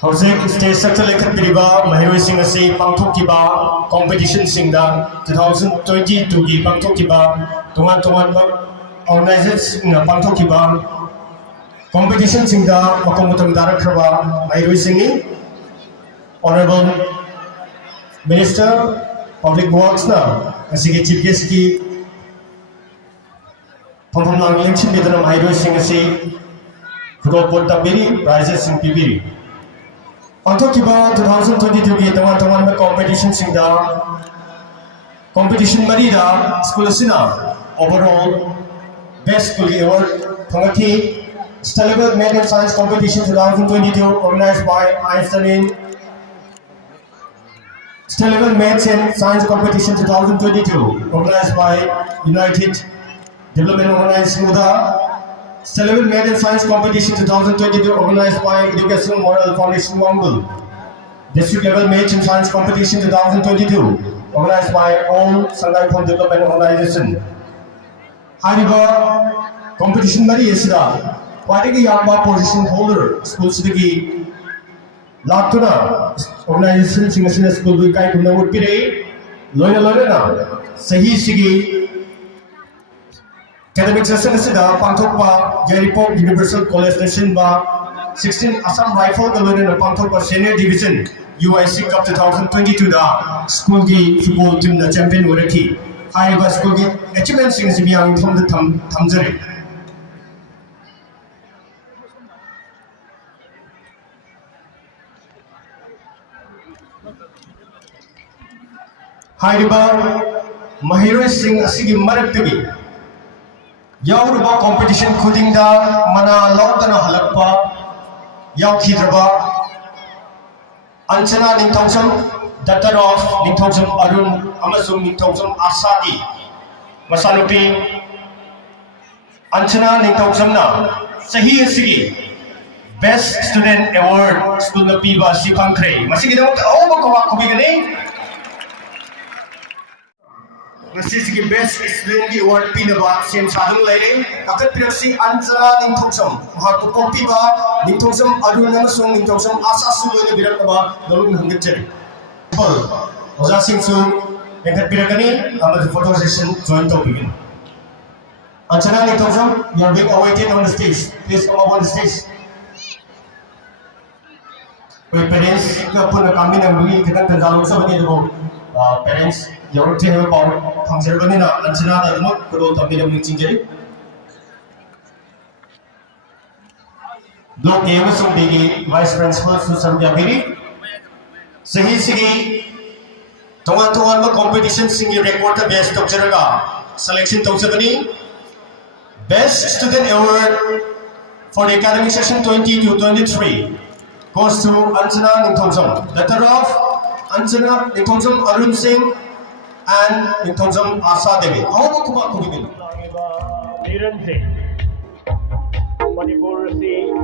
Hosek stage structure lekhat diriba mahiroi sing ase pangthokiba competition singda 2022 gi pangthokiba tongan tongan organizers na pangthokiba competition singda makom mutam darak khaba mahiroi singni honorable Minister Public Works na asigi Chief Guest ki Pampham lang election bidana mairoi sing asi Khudol pot tabiri prizes sing pibiri. Pangthokkiba 2022 ki toman competition singda competition marida school asina overall best school award phangaki State level Math and Science Competition 2022 organized by Einstein. State level Maths and Science Competition 2022 organized by United Development Organization Muda. State level Math and Science Competition 2022 organized by Education Moral Foundation Mongol. District level Maths and Science Competition 2022 organized by all Shanghai Development Organization. Hariba competition mari isida. Wadagi Yamba position holder school sidigi Latuna organization single school we kai kuna would be loyal na sahi sigi academic session sida Pangthokpa Jeripok Universal College Nation ba 16 Assam Rifle the loyal na Pangthokpa Senior Division UIC Cup 2022 da school gi football team na champion oraki hai ba school gi achievement sing sibi ang from the thamjare Hariba Mahiroi Singh asigi maraktagi yauruba competition khudingda mana laudana halakpa yaukhidraba Anchana Ningthongsam daughter of Ningthongsam Arun amasung Ningthongsam Asadi masanupi Anchana Ningthongsam na sahi asigi best student award school na piba si Pangkhre masigi daw ba ko kubigani Masih best student award pinaba siam sadung lere akat pirasi Anchana Ningthongsam mahak kopi ba Ningthongsam Arun amasung Ningthongsam Asasu lere birat ba dalung hanggetjari Oza Singsu akat pirakani amad photo session join to begin Anchana Ningthongsam you are being awaited on the stage please come up on the stage we parents ka pun kami nang bagi kita terjalung sabani do parents Your team about Pangzerbanina, Anchana, and not good old Tamil Minging. Block Emerson Biggie, Vice Principal Susan Yabiri. Sahi Sigi Tonga competition singing record the best of Jeraga. Selection Togsabani. Best Student Award for the academic session 2022-23 goes to Anchana Ningthongsam. Letter of Anchana Ningthongsam Arun Singh and Ningthongsam Asa Devi. How about Kuba Kubibin? Niran Singh. Manipur Singh,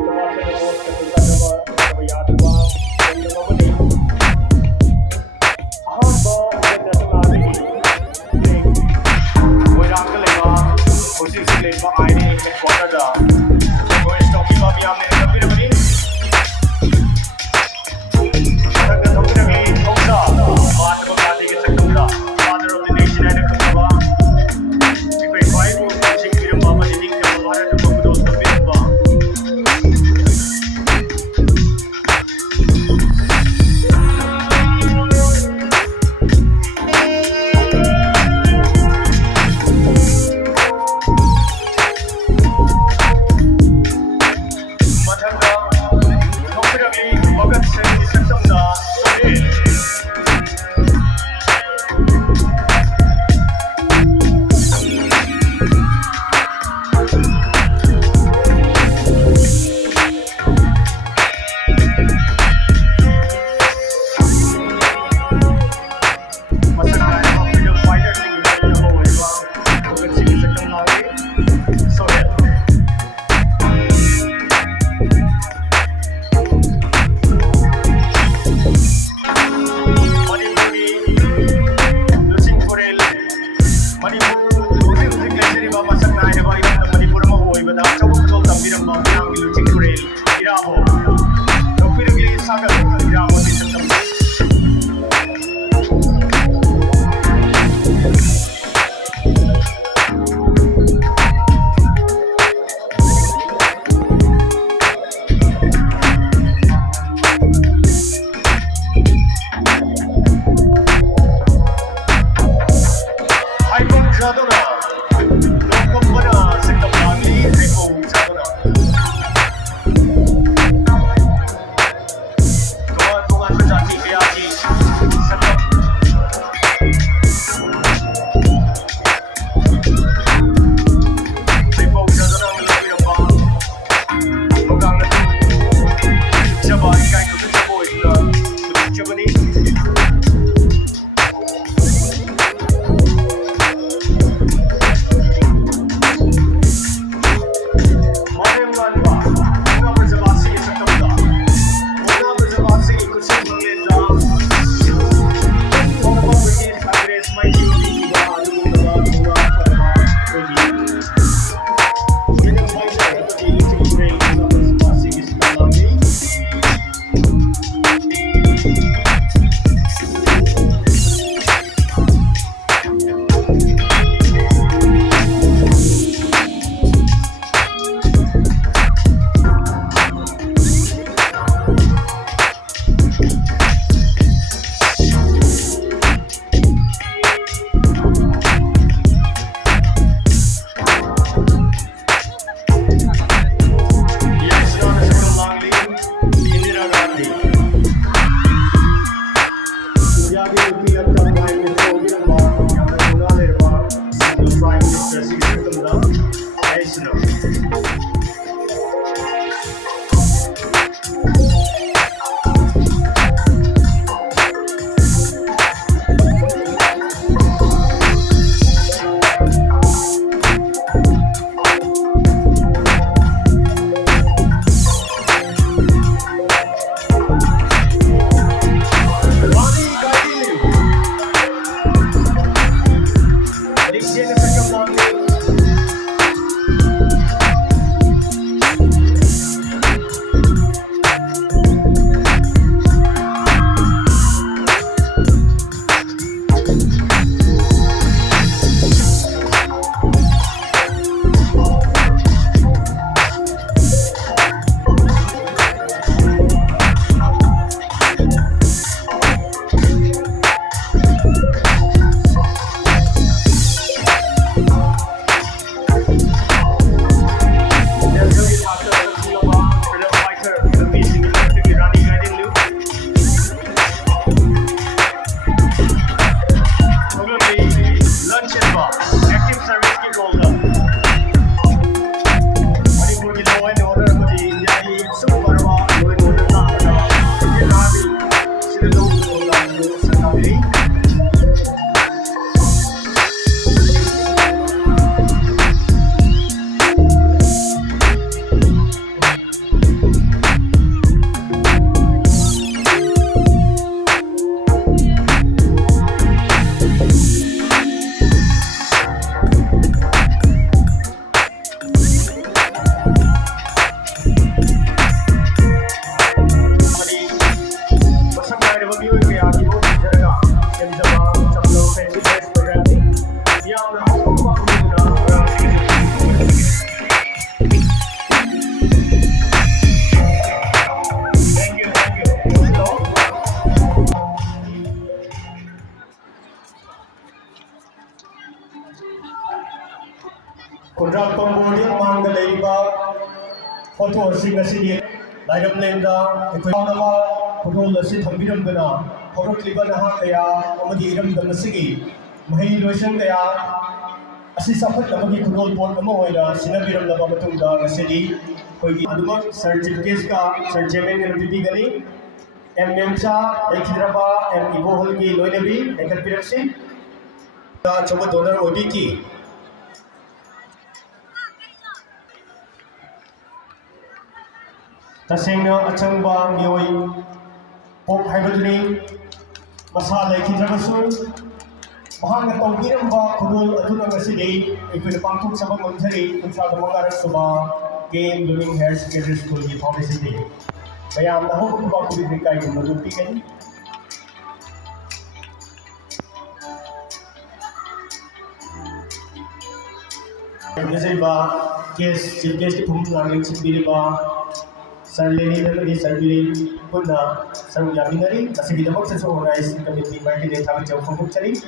ꯄꯥꯡꯊꯣꯛꯑꯁꯤ ꯉꯁꯤꯗꯤ ꯂꯥꯏꯔꯝꯂꯦꯟꯗ ꯑꯩꯈꯣꯏ ꯄꯥꯎꯅꯕ ꯈꯨꯗꯣꯜ ꯑꯁꯤ ꯊꯝꯕꯤꯔꯝꯗꯨꯅ ꯍꯧꯔꯛꯂꯤꯕ ꯅꯍꯥ ꯀꯌꯥ ꯑꯃꯗꯤ ꯏꯔꯝꯗꯝ ꯑꯁꯤꯒꯤ ꯃꯍꯩ ꯂꯣꯏꯁꯪ ꯀꯌꯥ ꯑꯁꯤ ꯆꯥꯎꯈꯠꯅꯕꯒꯤ ꯈꯨꯗꯣꯜꯄꯣꯠ ꯑꯃ ꯑꯣꯏꯅ ꯁꯤꯟꯅꯕꯤꯔꯝꯂꯕ ꯃꯇꯨꯡꯗ ꯉꯁꯤꯗꯤ ꯑꯩꯈꯣꯏꯒꯤ ꯑꯗꯨꯃꯛ ꯁꯔ ꯆꯤꯐ ꯒꯦꯁꯀ ꯁꯔ ꯆꯤꯌꯔꯃꯦꯟꯒ ꯄꯤꯕꯤꯒꯅꯤ M. Memcha, Ekhidraba, M. Iboholgi, Loinebi, Ekatpiraksi, Choba Donor Obiki. Tasengna Achangba, Mioi, Pop Hybridly, Masala Ekhidrabasu, Mahanga Tongiramba, Kudul, Aduna Gasidi, Equid Pampu Sabah Montari, Kunsa the Mangara Suba, Game, Blooming Hair Secondary School, Publicity. Kaya ang nahukot ba ko bibig kayo malupikan? Kasi ba, chief guest ki pumunta si Billy ba, Sir Lenny naman ni Sir Billy pun na sa yabi na rin, kasi ginamot sa organize committee market din kami sa pagkukutsari.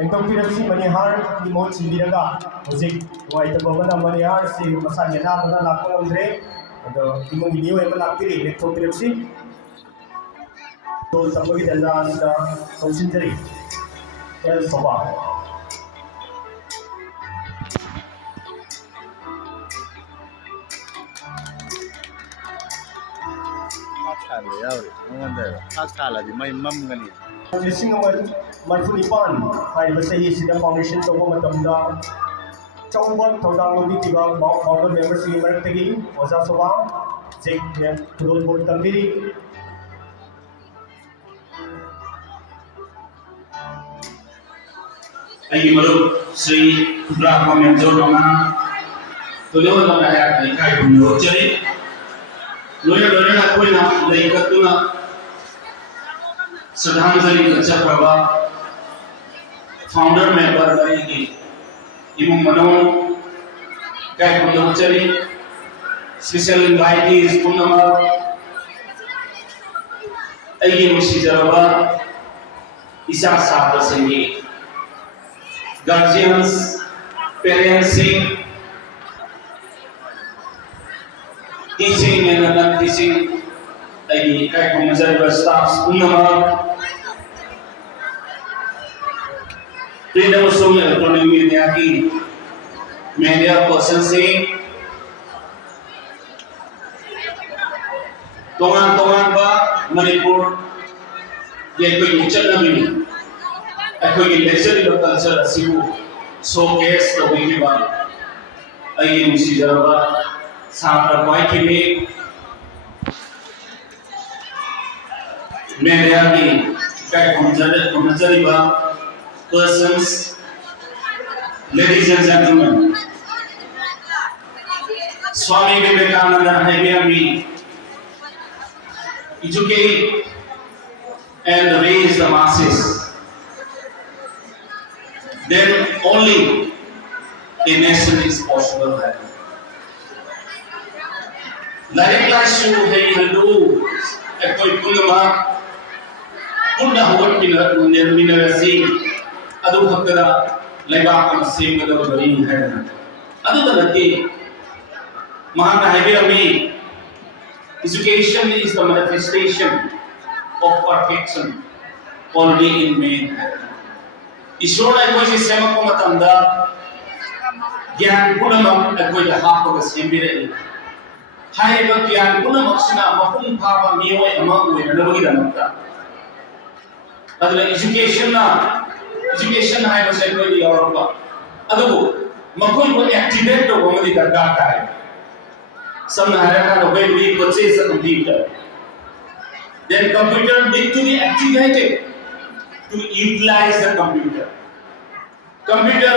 Entong pinagsi manihar ni Mohon Sindiraga, musik wajib bagaimana manihar si masanya na mana lakon andre, atau imong video yang melakiri entong pinagsi, to sampai kita jalan sudah konsentrasi, el soba. Lising naman Marfunipan ay basta sida foundation to matamda chawban tawdang lobi tiba founder members ni martagi oza soba jek tudol board tambiri ay malu Sri Brahma Menjor Rama tuloy na kaya kay kumyo chari loya na ko na laikat na श्रद्धांजलि अच्छा Prabha founder member करेगी इमं मनों काय पुण्योच्चरी special invitees पुण्यमा अय्ये मुशीजरबा इसा साथ संगी guardians parents teaching and non teaching अय्ये काय पुण्यजरबा स्टाफ्स पुण्यमा Freedom of electronic media की media person से तोंगान बा मणिपुर ये कोई उच्चन नबी कोई लेक्चर कल्चर असिबु शोकेस तो भी बा अये मुसी जरबा सापर पाई की भी media की काय कुमजरी बा persons, ladies and gentlemen, Swami Vivekananda had me educate and raise the masses. Then only a nation is possible. Like to hey hello, a koi punama, punna hot minarasi. Adu hakada laibakam singada bari hai adu danati mahana hai education is the manifestation of perfection already in man ishora koi se sema ko matanda gyan punamam koi da hapaga sembire hai ba gyan punamam sina mapung phaba miyoi ama oi nalogi danata adula education hai ba sai koi yaur ba adu makoi ko activate to gomadi darkar kai samna hara when we purchase a computer then computer need to be activated to utilize the computer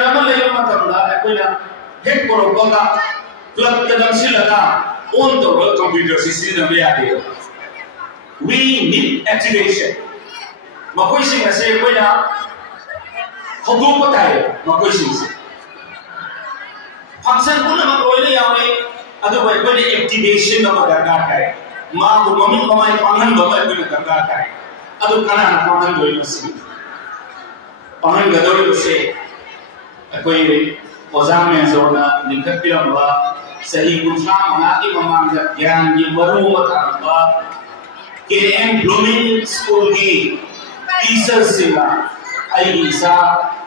ama leyo matamda koi na hek koro baga plug ka dam silaga on to computer system me ade we need activation makoi sing ase koi na Hogo patay, makoy sisi. Function ko na makoy na yaw ado ba ko ni activation na magagawa kay. मागु ममिन ममाई Pangan बमा अखोइना दरकार ताई अदु कनाना पांगन दोइबसि पांगन गदोइबसे अखोइ ओजा मेजोरना लिंखपिरंबा सही कुंथा मनाकी ममांग ज्ञान की मरु मथांबा KM blooming school की teachers सिंगा आई इसा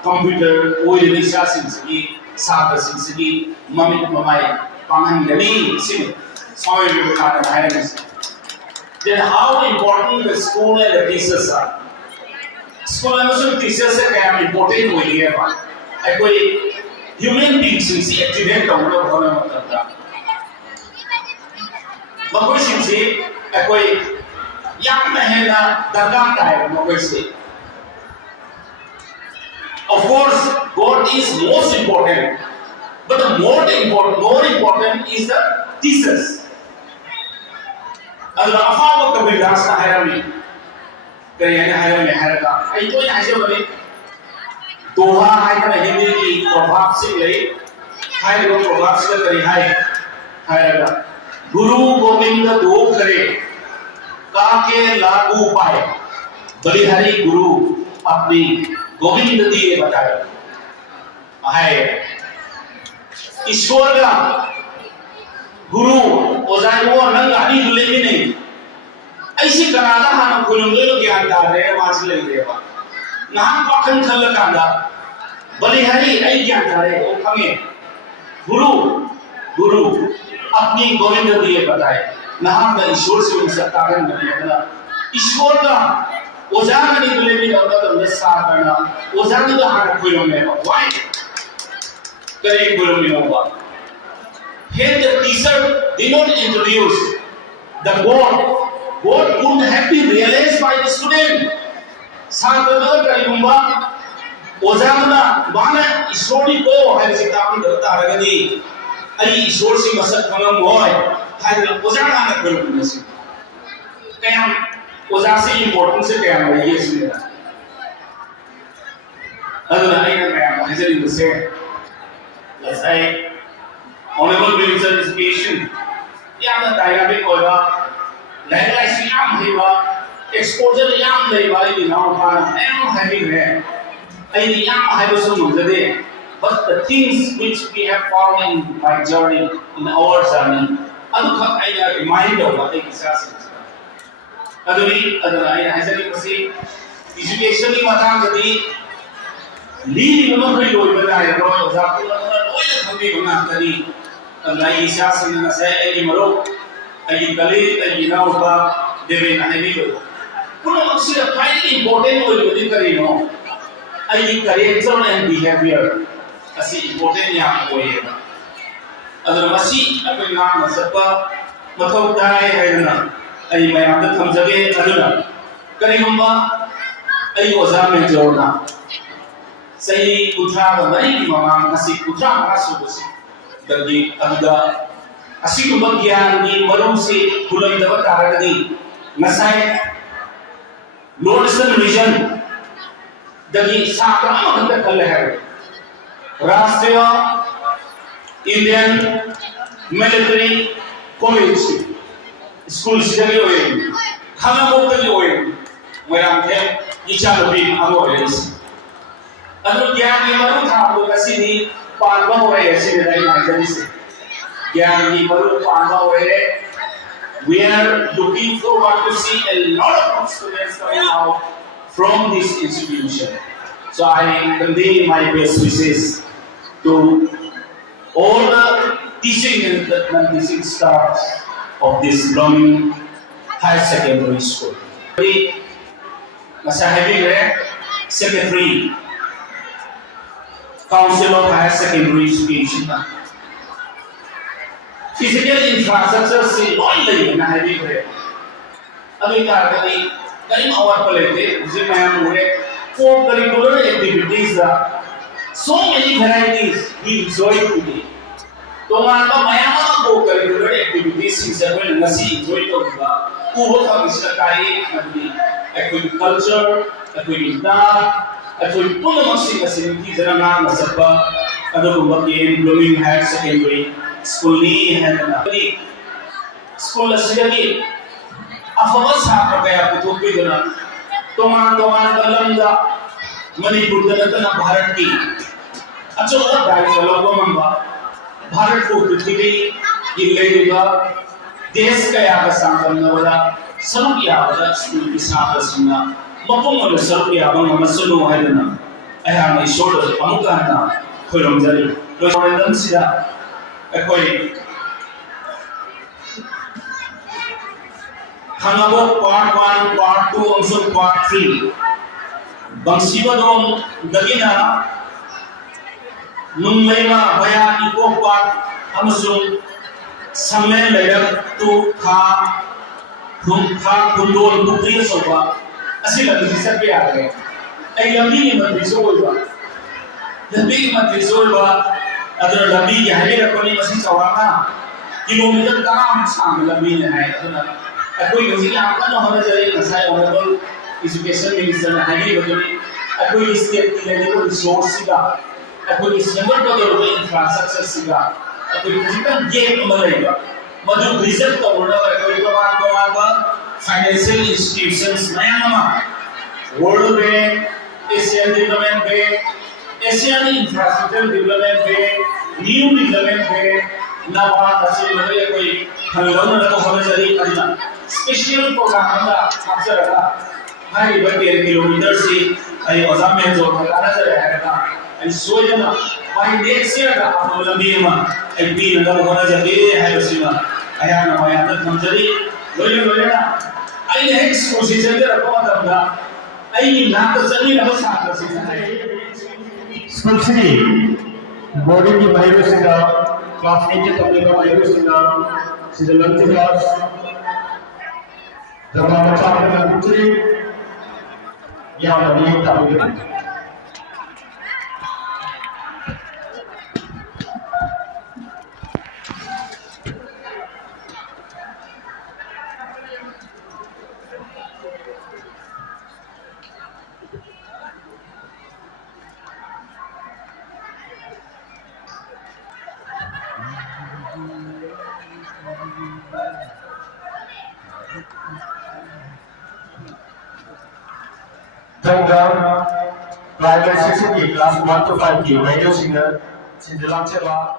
कंप्यूटर ओइल इसा सिंसगी साथ सिंसगी ममिन ममाई पांगन गनी सिंग सॉइल बुखार Highness then how important the school and the teachers are school and also teachers are kaya important होई है बा कोई human beings से activate करना होना मतलब था मकोई से कोई याद नहीं ना दरगाह है मकोई से of course God is most important but the more important is the teachers अगर अफाव कभी रास्ता है रमी कहीं है रमी है रगा आई तो यहाँ से बने दोहा है तो हिंदी की प्रभाव से ले है लोग प्रभाव से करी है रगा गुरु गोविंद दो करे काके लागू पाए बलिहारी गुरु अपनी गोविंद दिए बताए है ईश्वर का गुरु ओजाइवो नंग आदि दुले भी नहीं ऐसी कराना हम गुरुंगे लोग ज्ञान दार रहे मास ले लेवा ना पाखन खल कांदा बलिहारी ऐ ज्ञान दार रहे ओ खमे गुरु अपनी गोविंद दिए बताए ना हम ईश्वर से उन सत्तागन बने ना ईश्वर का ओजान आदि दुले भी लौटा तो दस साल करना ओजान तो हाथ गुरु में वाई करे गुरु में होगा Here the teacher did not introduce the God couldn't have been realized by the student. Sangatana kayumba ozamna bana ishori ko hai sitaam darta ragadi ai ishor si masak kamam hoy hai ozana na kulu nasi kayam ozasi importance se kayam hai yes me aduna ai na kayam hajari to say let's say Honorable Minister Education, yam na dynamic hoga, language yam heba, exposure yam heba, ini now kana, am having hai, ini yam heba so mujade. But the things which we have found in my journey, in our journey, adu kha aina remind hoga, ek isas. Aduna aina hasari kasi education ni matang jadi, lead memang kau loi berai, loi zaku, loi le kami benar tadi. Allah Isa sinna saya ini merok, ini kali ini nawa dewi nahebi tu. Kuna maksud paling important itu jadi kari no. Ini character and behavior, asi important yang boleh. Agar masih apa yang nasabah, macam dah hai na. Ini macam tu thamjage aduna. Kari numba, ini ozam menjorna. Saya putra kembali mama kasih putra masuk besi. Dari ada asing bagian di marum si bulan dapat taragadi nasai Lordson vision dari sakra kita kalahar Rastriya Indian Military College School sejari oye Khangabok kali oye merang the ichalubin amoris anu gyaan ni marum thapu kasini Part-2 हो रहे हैं ऐसे नहीं misery से ज्ञान की मरु पांडा हो रहे we are looking forward to see a lot of students coming out from this institution so I convey my best wishes to all the teaching and the non-teaching staff of this Blooming High Secondary School masahebi hai secretary Council of Higher Secondary Education. Physical infrastructure से बहुत लगी ना है भी है. अभी क्या करी कहीं और पलेटे उसे मैं बोले co-curricular activities so many varieties we enjoy today. तो मानो मैं co-curricular activities से कोई नसी enjoy तो होगा. वो हम इसका कार्य करते agriculture, agriculture Actually, pun masih facility jangan nasabah ada pembagian Blooming High Secondary School ni, Jadi school lagi afama sa kaya putukoy gana toman balamda Manipur na Bharat ki अच्छा होगा दायित्व लोगों में भारत को पृथ्वी इल्लेगा देश का याग सांगना वाला सब याग स्कूल की साथ सुनना मपुंग वाले सब याग में मसलो है ना ऐसा में शोर अमुका ना खुलम जारी लोगों ने सिरा कोई Khangabok Part-1, Part-2, also Part-3 Bangsiwadong Dagina Nungmayma Baya Iko Part Amasung Samen Layak Tu Kha Kundon Bukri Soba Asila Bisa Piare Ay Lambi ni Madrisolba Lambi ni Madrisolba Adro Lambi ni Halera Koni Masi Sawana Kilometer Kam Sam Lambi ni Hai Aduna Aku ini akan orang jadi saya honorable education minister hari ini aku state level resource siga aku semua pada infrastructure siga aku kita game mereka maju result orang aku kawan financial institutions naya nama World Bank Asian Development Bank Asian Infrastructure Development Bank New Development Bank nawa hasil mereka koi kalau nak orang jadi ada special program का अक्सर है हमारी बड़ी kilometre से आई औजार में जो लगाना चाहिए ना आई सोच ना हमारी नेक्स्ट ईयर का हम लंबी है आई भी लगा होना चाहिए है उसी में आई आना मैं अंदर कंजरी बोले ना आई नेक्स्ट कोशिश करके रखो मतलब ना आई ना तो चलनी ना बस साथ स्कूल से बॉडी की वायरस का क्लास 8 के तबले का वायरस का सिद्धांत class Dalam macam putri yang lebih tahu. Tengah private section di kelas 1 to 5 di radio singer Cinderella Ceba.